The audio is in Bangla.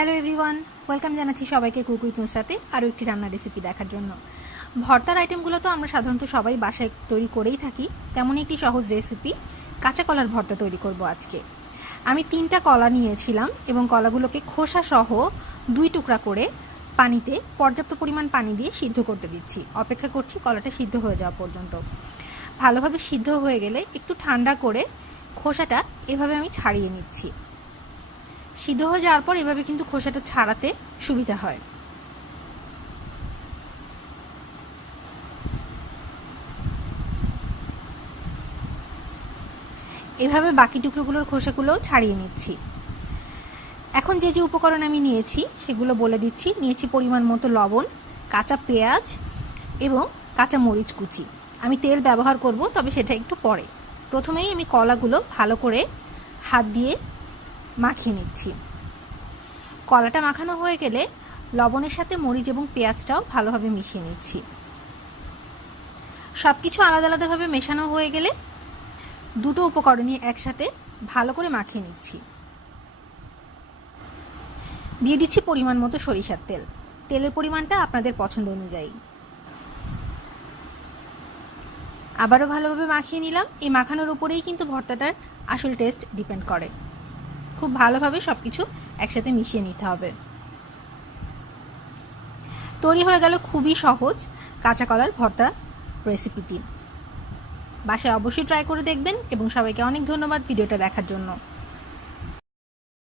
হ্যালো এভরিওয়ান, ওয়েলকাম জানাচ্ছি সবাইকে কুক উইথ নুসরাতে আরও একটি রান্নার রেসিপি দেখার জন্য। ভর্তার আইটেমগুলো তো আমরা সাধারণত সবাই বাসায় তৈরি করেই থাকি, তেমনই একটি সহজ রেসিপি কাঁচা কলার ভর্তা তৈরি করব আজকে। আমি 3টা কলা নিয়েছিলাম এবং কলাগুলোকে খোসা সহ 2 টুকরা করে পানিতে পর্যাপ্ত পরিমাণ পানি দিয়ে সিদ্ধ করতে দিচ্ছি। অপেক্ষা করছি কলাটা সিদ্ধ হয়ে যাওয়া পর্যন্ত। ভালোভাবে সিদ্ধ হয়ে গেলে একটু ঠান্ডা করে খোসাটা এভাবে আমি ছাড়িয়ে নিচ্ছি। সিদ্ধ হয়ে যাওয়ার পর এভাবে কিন্তু খোসাটা ছাড়াতে সুবিধা হয়। এভাবে বাকি টুকরোগুলোর খোসাগুলোও ছাড়িয়ে নিচ্ছি। এখন যে যে উপকরণ আমি নিয়েছি সেগুলো বলে দিচ্ছি। নিয়েছি পরিমাণ মতো লবণ, কাঁচা পেঁয়াজ এবং কাঁচা মরিচ কুচি। আমি তেল ব্যবহার করব, তবে সেটা একটু পরে। প্রথমেই আমি কলাগুলো ভালো করে হাত দিয়ে মাখিয়ে নিচ্ছি। কলাটা মাখানো হয়ে গেলে লবণের সাথে মরিচ এবং পেঁয়াজটাও ভালোভাবে মিশিয়ে নিচ্ছি। সব কিছু আলাদা আলাদাভাবে মেশানো হয়ে গেলে দুটো উপকরণই একসাথে ভালো করে মাখিয়ে নিচ্ছি। দিয়ে দিচ্ছি পরিমাণ মতো সরিষার তেল। তেলের পরিমাণটা আপনাদের পছন্দ অনুযায়ী। আবারও ভালোভাবে মাখিয়ে নিলাম। এই মাখানোর উপরেই কিন্তু ভর্তাটার আসল টেস্ট ডিপেন্ড করে। খুব ভালোভাবে সব কিছু একসাথে মিশিয়ে নিতে হবে। তৈরি হয়ে গেল খুবই সহজ কাঁচা কলার ভর্তা রেসিপিটি। বাসায় অবশ্যই ট্রাই করে দেখবেন এবং সবাইকে অনেক ধন্যবাদ ভিডিওটা দেখার জন্য।